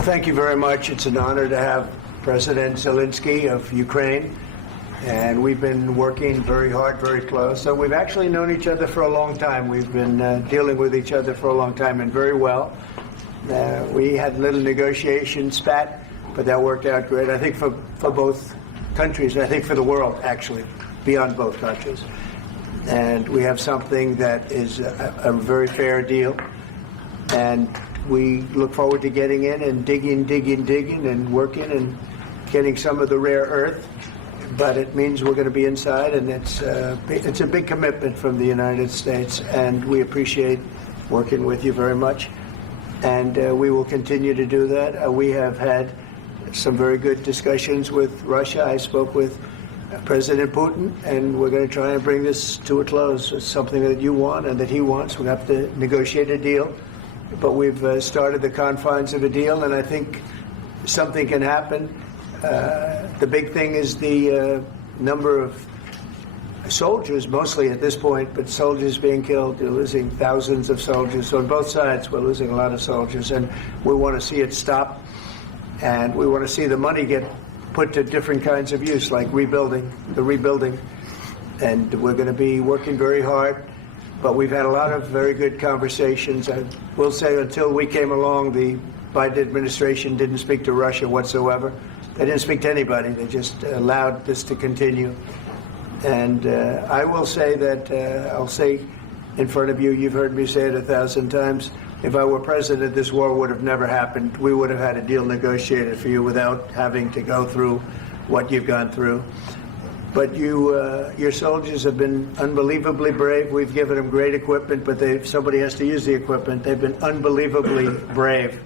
Well, thank you very much. It's an honor to have President Zelensky of Ukraine, and we've been working very hard, very close. So we've actually known each other for a long time. We've been dealing with each other for a long time, and very well. We had a little negotiation spat, but that worked out great, I think, for both countries, and I think for the world, actually, beyond both countries. And we have something that is a very fair deal, and we look forward to getting in and digging and working and getting some of the rare earth. But it means we're going to be inside, and it's a big commitment from the United States, and we appreciate working with you very much. And we will continue to do that. We have had some very good discussions with Russia. I spoke with President Putin, and we're going to try and bring this to a close. It's something that you want and that he wants. We have to negotiate a deal. But we've started the confines of a deal, and I think something can happen. The big thing is the number of soldiers, mostly at this point, but soldiers being killed. We're losing thousands of soldiers. So on both sides, we're losing a lot of soldiers, and we want to see it stop. And we want to see the money get put to different kinds of use, like rebuilding. And we're going to be working very hard. But we've had a lot of very good conversations. I will say until we came along, the Biden administration didn't speak to Russia whatsoever. They didn't speak to anybody. They just allowed this to continue. And I will say that, I'll say in front of you, you've heard me say it 1,000 times, if I were president, this war would have never happened. We would have had a deal negotiated for you without having to go through what you've gone through. But your soldiers have been unbelievably brave. We've given them great equipment, but somebody has to use the equipment. They've been unbelievably brave,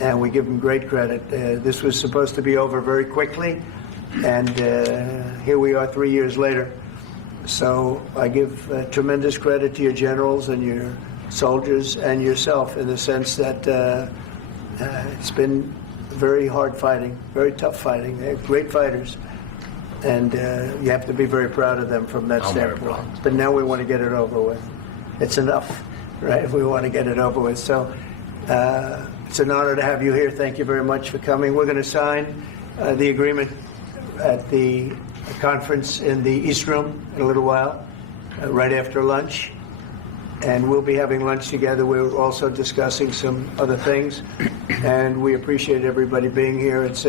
and we give them great credit. This was supposed to be over very quickly, and here we are 3 years later. So I give tremendous credit to your generals and your soldiers and yourself in the sense that it's been very hard fighting, very tough fighting. They're great fighters. And you have to be very proud of them from that standpoint. But now we want to get it over with. It's enough, right? We want to get it over with. So it's an honor to have you here. Thank you very much for coming. We're going to sign the agreement at the conference in the East Room in a little while, right after lunch. And we'll be having lunch together. We're also discussing some other things. And we appreciate everybody being here. It's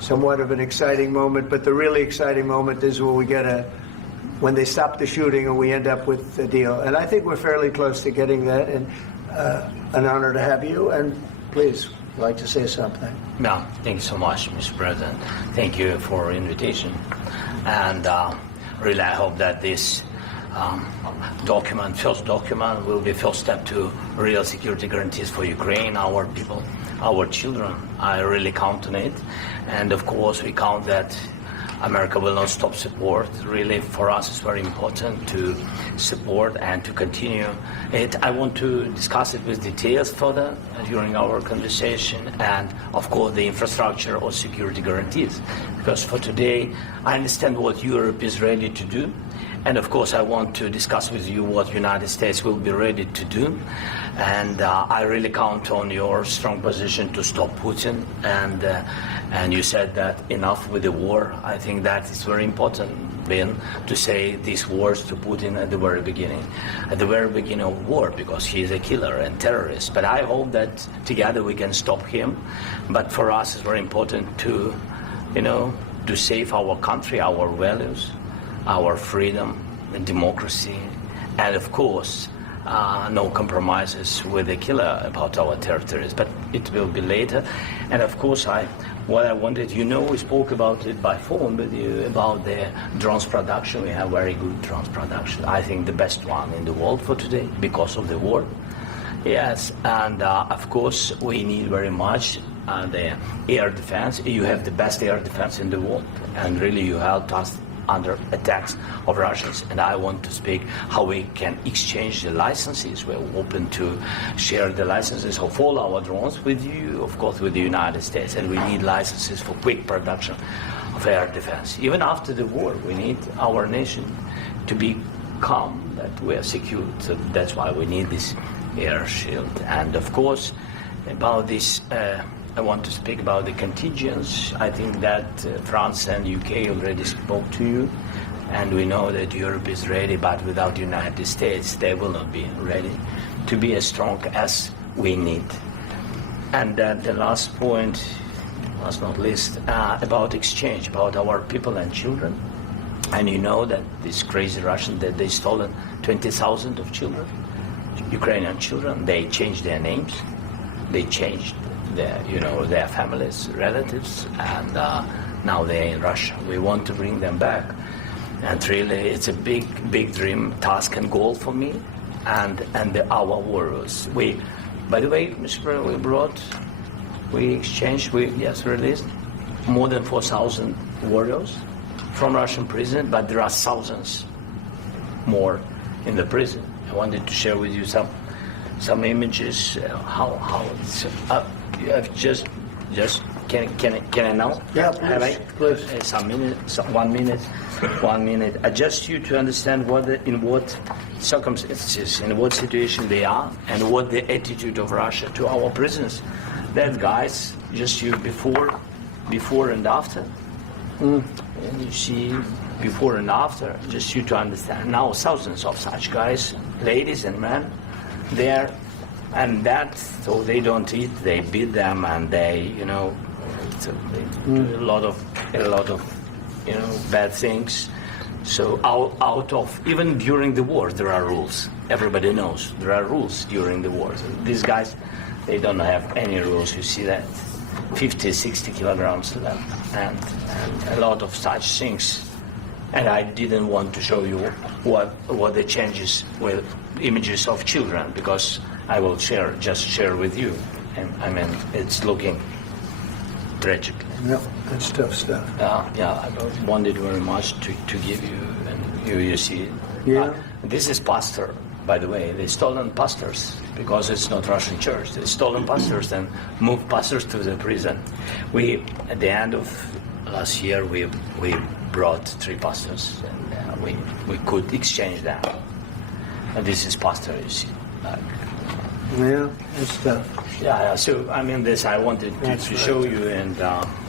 somewhat of an exciting moment, but the really exciting moment is when they stop the shooting and we end up with a deal. And I think we're fairly close to getting that, and an honor to have you. And please, I'd like to say something. No, thank you so much, Mr. President. Thank you for invitation. And really, I hope that this first document will be first step to real security guarantees for Ukraine, our people, our children. I really count on it. And of course, we count that America will not stop support. Really, for us, it's very important to support and to continue it. I want to discuss it with details further during our conversation, and of course, the infrastructure or security guarantees. Because for today, I understand what Europe is ready to do. And of course, I want to discuss with you what the United States will be ready to do. And I really count on your strong position to stop Putin. And you said that enough with the war. I think that is very important, Ben, to say these words to Putin at the very beginning of war, because he is a killer and terrorist. But I hope that together we can stop him. But for us, it's very important to save our country, our values, our freedom and democracy, and of course, no compromises with the killer about our territories. But it will be later. And of course, what I wanted, we spoke about it by phone with you about the drones production. We have very good drones production. I think the best one in the world for today because of the war. Yes, and of course, we need very much the air defense. You have the best air defense in the world, and really you helped us under attacks of Russians. And I want to speak how we can exchange the licenses. We're open to share the licenses of all our drones with you, of course, with the United States. And we need licenses for quick production of air defense. Even after the war, we need our nation to be calm, that we are secure. So that's why we need this air shield. And of course, about this I want to speak about the contingents. I think that France and UK already spoke to you, and we know that Europe is ready, but without the United States, they will not be ready to be as strong as we need. And the last point, last not least, about exchange, about our people and children. And you know that these crazy Russians, that they stolen 20,000 of children, Ukrainian children. They changed their names, they changed their families, relatives, and now they're in Russia. We want to bring them back, and really, it's a big dream, task, and goal for me, and our warriors. By the way, Mr. President, we exchanged, released more than 4,000 warriors from Russian prison, but there are thousands more in the prison. I wanted to share with you some images. How it's you have just can I now? Yeah, Have I? please. Some minute, 1 minute, 1 minute. Just you to understand in what circumstances, in what situation they are, and what the attitude of Russia to our prisoners. That guys, just you before and after. And you see before and after, just you to understand. Now thousands of such guys, ladies and men, there, and that, so they don't eat, they beat them, and they do a lot of bad things. So out of, even during the war, there are rules. Everybody knows there are rules during the war. These guys, they don't have any rules. You see that 50, 60 kilograms left, and a lot of such things. And I didn't want to show you what the changes with images of children, because I will share with you. And I mean, it's looking tragic. No, that's tough stuff. I wanted very much to give you, and you see. Yeah. This is pastor, by the way. They stolen pastors because it's not Russian church. They stolen pastors and moved pastors to the prison. We, at the end of last year, we brought 3 pastors, and we could exchange them. And this is pastor, you see. Yeah, that's tough. Yeah. So I mean, this I wanted to show you, and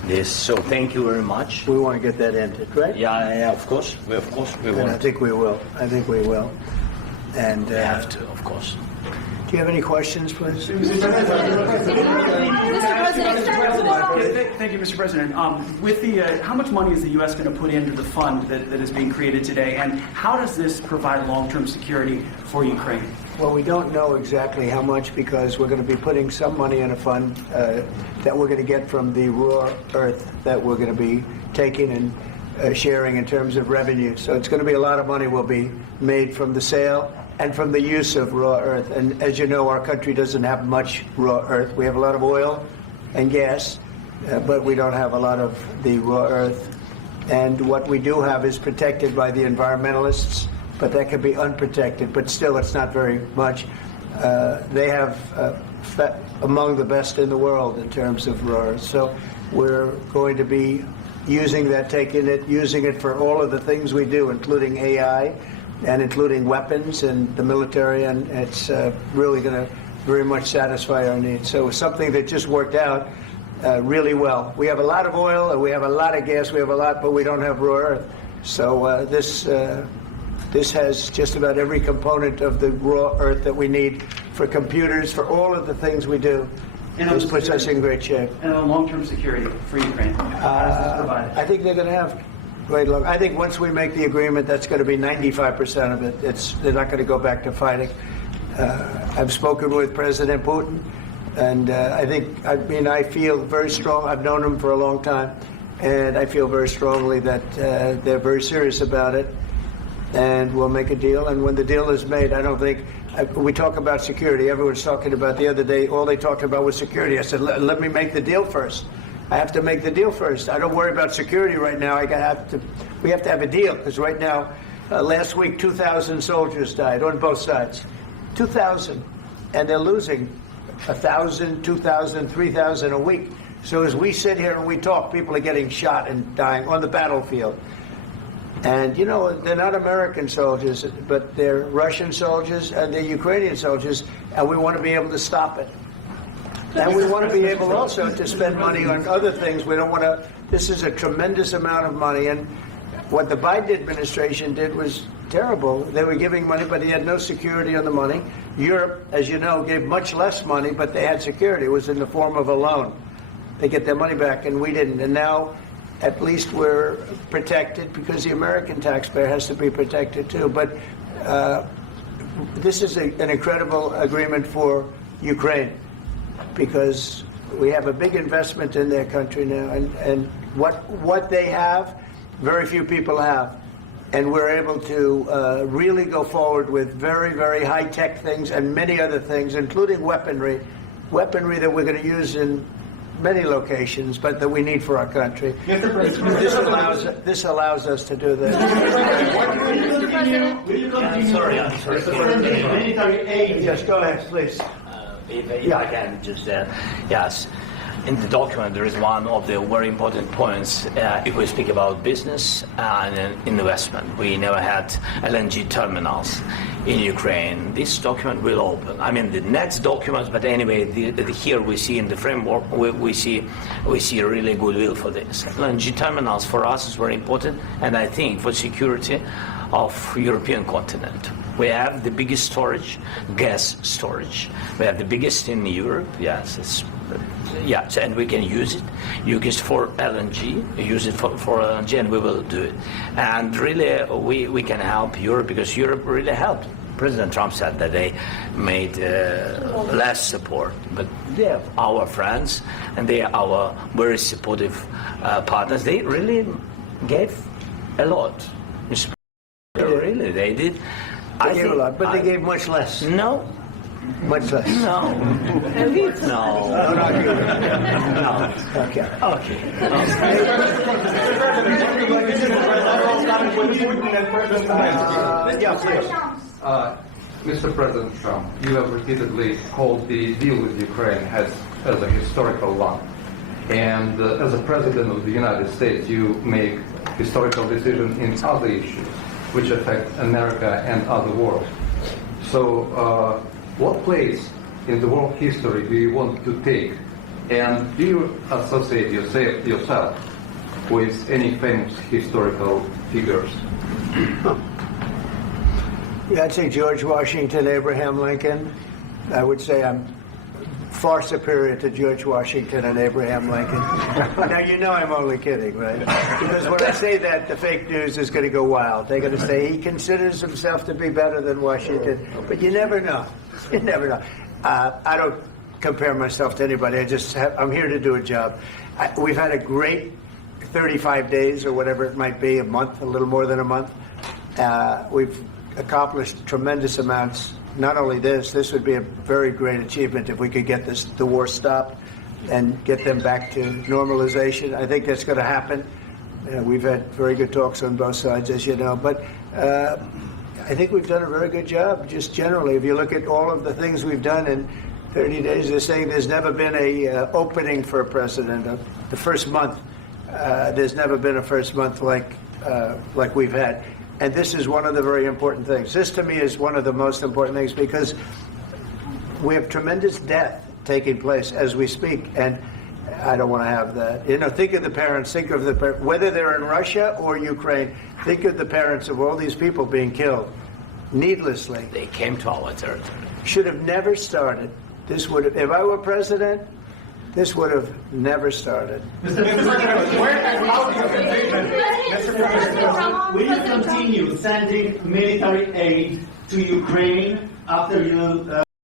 this. So thank you very much. We want to get that ended, right? Yeah. Of course. We And I want. think we will. And We have to, of course. do you have any questions, please? Thank you, Mr. President. With the how much money is the U.S. going to put into the fund that is being created today, and how does this provide long-term security for Ukraine? Well, we don't know exactly how much, because we're going to be putting some money in a fund that we're going to get from the raw earth that we're going to be taking and sharing in terms of revenue. So it's going to be a lot of money will be made from the sale and from the use of raw earth. And as you know, our country doesn't have much raw earth. We have a lot of oil and gas, but we don't have a lot of the raw earth. And what we do have is protected by the environmentalists, but that can be unprotected. But still, it's not very much. They have among the best in the world in terms of raw earth. So we're going to be using that, using it for all of the things we do, including AI and including weapons and the military, and it's really going to very much satisfy our needs. So it's something that just worked out really well. We have a lot of oil, and we have a lot of gas, we have a lot, but we don't have raw earth. So this has just about every component of the raw earth that we need for computers, for all of the things we do. This puts us in great shape. And a long-term security for Ukraine. How does this provide? I think they're going to have great luck. I think once we make the agreement, that's going to be 95% of it. They're not going to go back to fighting. I've spoken with President Putin, and I feel very strong. I've known him for a long time, and I feel very strongly that they're very serious about it, and we'll make a deal. And when the deal is made, I don't think we talk about security. Everyone's talking about the other day. All they talked about was security. I said, let me make the deal first. I have to make the deal first. I don't worry about security right now. We have to have a deal, because right now, last week, 2,000 soldiers died on both sides. 2,000, and they're losing 1,000, 2,000, 3,000 a week. So as we sit here and we talk, people are getting shot and dying on the battlefield. And, you know, they're not American soldiers, but they're Russian soldiers and they're Ukrainian soldiers, and we want to be able to stop it. And we want to be able also to spend money on other things. We don't want to, this is a tremendous amount of money. And what the Biden administration did was terrible. They were giving money, but they had no security on the money. Europe, as you know, gave much less money, but they had security. It was in the form of a loan. They get their money back, and we didn't. And now, at least we're protected because the American taxpayer has to be protected too. But this is an incredible agreement for Ukraine because we have a big investment in their country now, and what they have, very few people have. And we're able to really go forward with very, very high-tech things and many other things, including weaponry that we're going to use in many locations, but that we need for our country. This allows us to do this. Sorry. Military aid. Yes, go ahead, please. If I can just yes. In the document, there is one of the very important points if we speak about business and investment. We never had LNG terminals in Ukraine. This document will open. I mean, the next document, but anyway, here we see in the framework, we see really goodwill for this. LNG terminals for us is very important, and I think for security of European continent. We have the biggest storage, gas storage. We have the biggest in Europe. Yes, and we can use it. Use it for LNG. Use it for LNG, and we will do it. And really, we can help Europe because Europe really helped. President Trump said that they made less support, but they are our friends and they are our very supportive partners. They really gave a lot. Really, they did. They gave a lot, but they gave much less. No. Much less. No. No. No. Okay. Mr. President Trump, you have repeatedly called the deal with Ukraine as a historical one. And as a President of the United States, you make historical decisions in other issues which affect America and other world. So what place in the world history do you want to take? And do you associate yourself with any famous historical figures? Yeah, I'd say George Washington, Abraham Lincoln. I would say I'm far superior to George Washington and Abraham Lincoln. Now, you know I'm only kidding, right? Because when I say that, the fake news is going to go wild. They're going to say he considers himself to be better than Washington. But you never know. You never know. I don't compare myself to anybody. I'm here to do a job. We've had a great 35 days or whatever it might be, a month, a little more than a month. We've accomplished tremendous amounts. Not only this would be a very great achievement if we could get the war stopped and get them back to normalization. I think that's going to happen. We've had very good talks on both sides, as you know. But I think we've done a very good job, just generally. If you look at all of the things we've done in 30 days, they're saying there's never been a opening for a president. The first month, there's never been a first month like we've had. And this is one of the very important things. This, to me, is one of the most important things because we have tremendous death taking place as we speak, and I don't want to have that. You know, think of the parents, whether they're in Russia or Ukraine, think of the parents of all these people being killed needlessly. They came to our territory. Should have never started. This would have, if I were president, this would have never started. Mr. President, will you continue sending military aid to Ukraine after you